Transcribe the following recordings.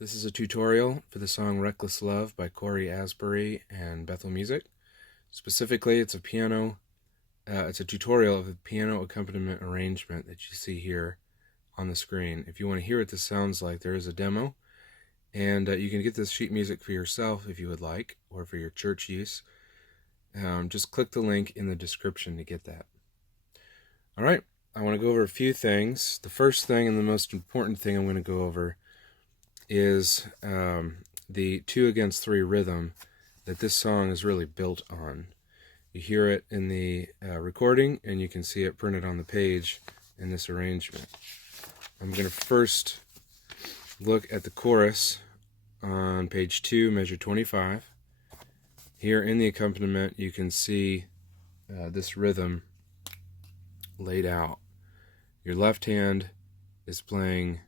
This is a tutorial for the song Reckless Love by Cory Asbury and Bethel Music. Specifically, it's a tutorial of the piano accompaniment arrangement that you see here on the screen. If you want to hear what this sounds like, there is a demo, and you can get this sheet music for yourself if you would like, or for your church use. Just click the link in the description to get that. Alright, I want to go over a few things. The first thing and the most important thing I'm going to go over is the 2/3 rhythm that this song is really built on. You hear it in the recording, and you can see it printed on the page in this arrangement. I'm going to first look at the chorus on page 2, measure 25. Here in the accompaniment, you can see this rhythm laid out. Your left hand is playing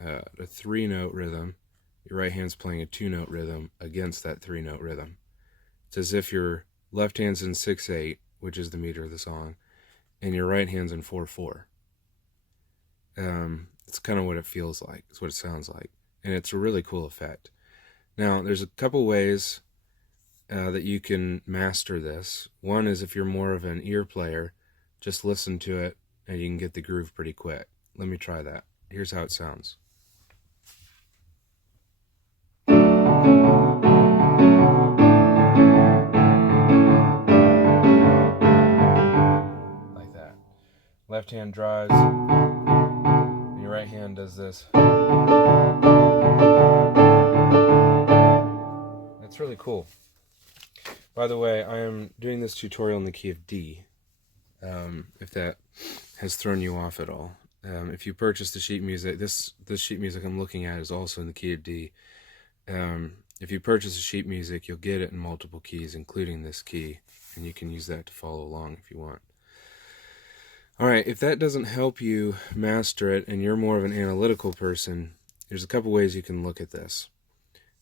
a 3-note rhythm. Your right hand's playing a 2-note rhythm against that 3-note rhythm. It's as if your left hand's in 6/8, which is the meter of the song, and your right hand's in 4/4. It's kind of what it feels like. It's what it sounds like, and it's a really cool effect. Now, there's a couple ways that you can master this. One is if you're more of an ear player, just listen to it, and you can get the groove pretty quick. Let me try that. Here's how it sounds. Like that. Left hand drives, and your right hand does this. That's really cool. By the way, I am doing this tutorial in the key of D, if that has thrown you off at all. If you purchase the sheet music, this sheet music I'm looking at is also in the key of D. If you purchase the sheet music, you'll get it in multiple keys, including this key, and you can use that to follow along if you want. Alright, if that doesn't help you master it, and you're more of an analytical person, there's a couple ways you can look at this.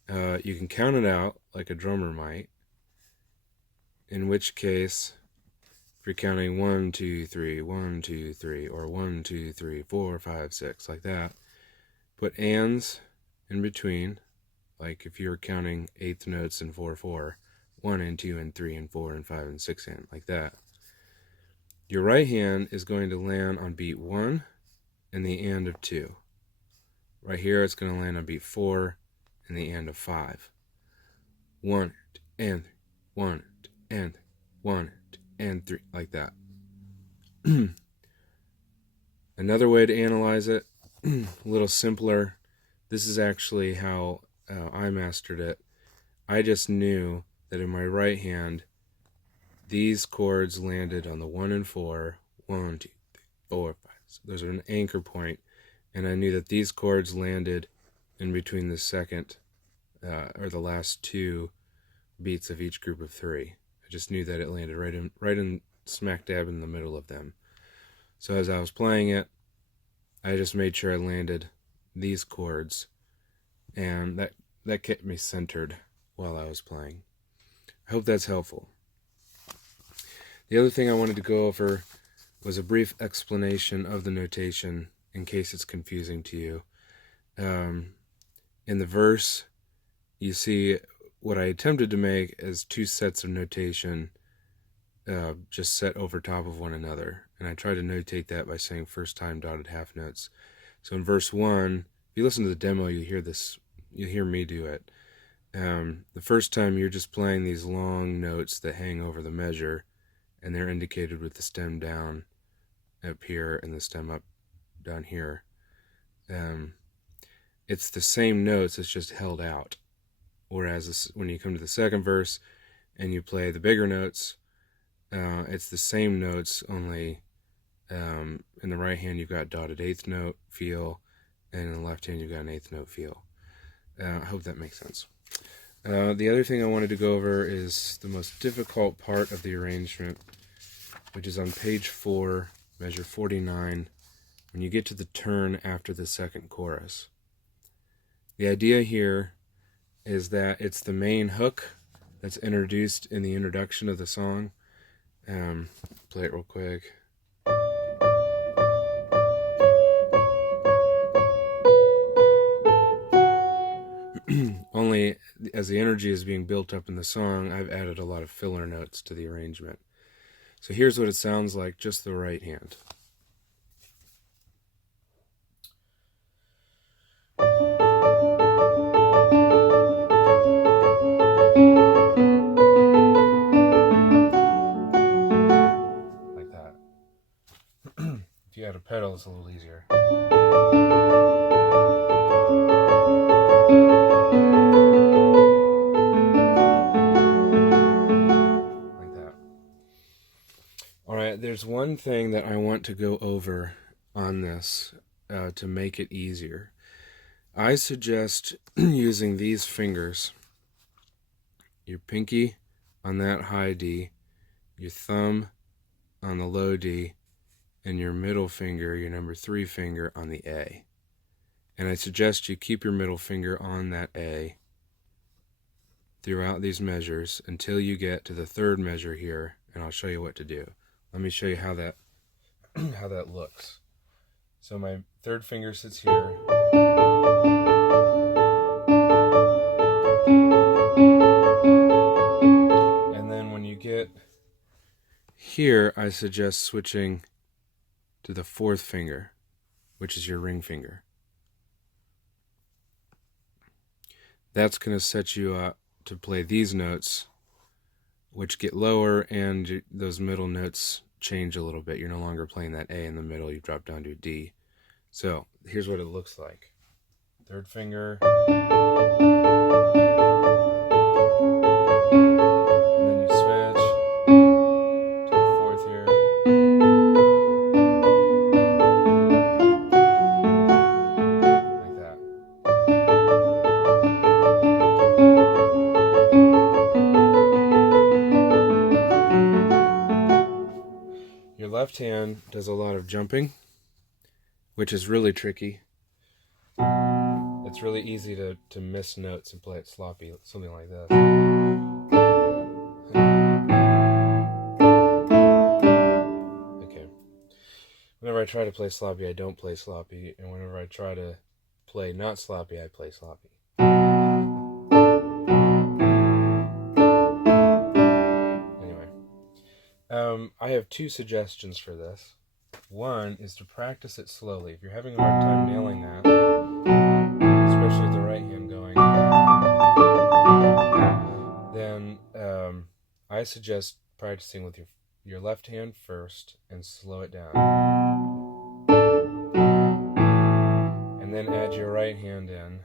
You can count it out like a drummer might, in which case, if you're counting 1, 2, 3, 1, 2, 3, or 1, 2, 3, 4, 5, 6, like that, put ands in between, like if you're counting 8th notes in 4/4, 1 and 2 and 3 and 4 and 5 and 6 and, like that. Your right hand is going to land on beat 1 and the and of 2. Right here it's going to land on beat 4 and the and of 5. 1 and 1 and 1 and 3, like that. Another way to analyze it, a little simpler. This is actually how I mastered it. I just knew that in my right hand, these chords landed on the 1 and 4, 1, 2, 3, 4, 5. So those are an anchor point, and I knew that these chords landed in between the second or the last 2 beats of each group of 3. I just knew that it landed right in smack dab in the middle of them. So as I was playing it, I just made sure I landed these chords, and that kept me centered while I was playing. I hope that's helpful. The other thing I wanted to go over was a brief explanation of the notation in case it's confusing to you. In the verse, you see what I attempted to make as 2 sets of notation just set over top of one another. And I try to notate that by saying first time dotted half notes. So in verse 1, if you listen to the demo, you hear me do it. The first time you're just playing these long notes that hang over the measure, and they're indicated with the stem down up here and the stem up down here. It's the same notes, it's just held out. Whereas when you come to the second verse and you play the bigger notes, it's the same notes, only in the right hand you've got dotted 8th note feel, and in the left hand you've got an 8th note feel. I hope that makes sense. The other thing I wanted to go over is the most difficult part of the arrangement, which is on page 4, measure 49, when you get to the turn after the second chorus. The idea here is that it's the main hook that's introduced in the introduction of the song. Play it real quick. as the energy is being built up in the song, I've added a lot of filler notes to the arrangement. So here's what it sounds like, just the right hand. Like that. If you add a pedal, it's a little easier. There's one thing that I want to go over on this to make it easier. I suggest using these fingers, your pinky on that high D, your thumb on the low D, and your middle finger, your number 3 finger, on the A. And I suggest you keep your middle finger on that A throughout these measures until you get to the 3rd measure here, and I'll show you what to do. Let me show you how that looks. So my 3rd finger sits here. And then when you get here, I suggest switching to the 4th finger, which is your ring finger. That's going to set you up to play these notes, which get lower, and those middle notes change a little bit. You're no longer playing that A in the middle, you drop down to a D. So here's what it looks like. 3rd finger, and then you switch to the 4th here. Like that. Your left hand does a lot of jumping, which is really tricky. It's really easy to miss notes and play it sloppy, something like this. Okay. Whenever I try to play sloppy, I don't play sloppy, and whenever I try to play not sloppy, I play sloppy. I have 2 suggestions for this. One is to practice it slowly. If you're having a hard time nailing that, especially with the right hand going, then I suggest practicing with your left hand first and slow it down. And then add your right hand in.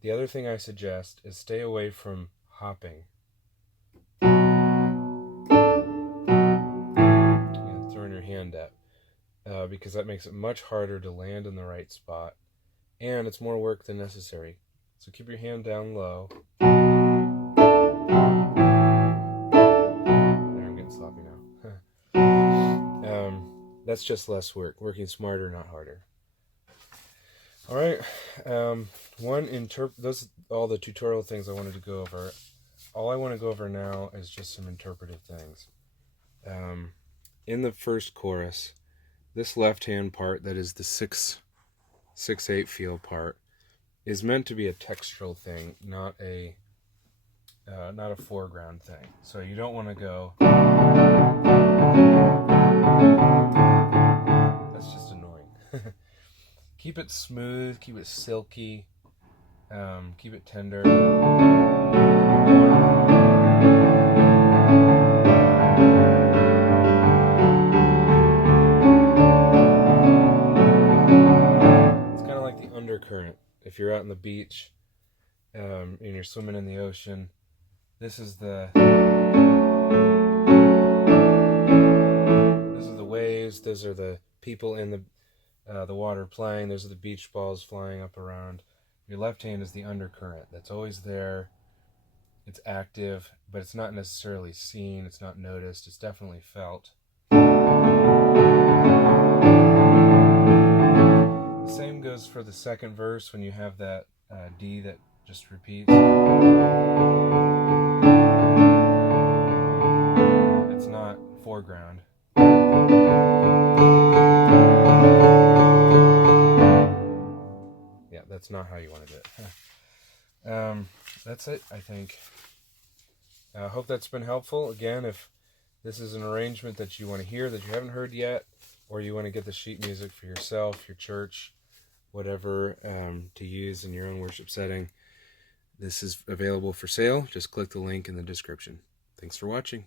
The other thing I suggest is stay away from hopping. Throwing your hand up. Because that makes it much harder to land in the right spot. And it's more work than necessary. So keep your hand down low. There, I'm getting sloppy now. That's just less work. Working smarter, not harder. All right, those are all the tutorial things I wanted to go over. All I want to go over now is just some interpretive things. In the first chorus, this left-hand part, that is the 6/8 feel part, is meant to be a textural thing, not a foreground thing. So you don't want to go. That's just annoying. Keep it smooth, keep it silky, keep it tender. It's kind of like the undercurrent. If you're out on the beach and you're swimming in the ocean, this is the waves, those are the people in the water playing, those are the beach balls flying up around. Your left hand is the undercurrent. That's always there. It's active, but it's not necessarily seen. It's not noticed. It's definitely felt. The same goes for the second verse when you have that D that just repeats. foreground. Yeah, that's not how you wanted it. That's it, I think. I hope that's been helpful. Again, if this is an arrangement that you want to hear that you haven't heard yet, or you want to get the sheet music for yourself, your church, whatever, to use in your own worship setting, this is available for sale. Just click the link in the description. Thanks for watching.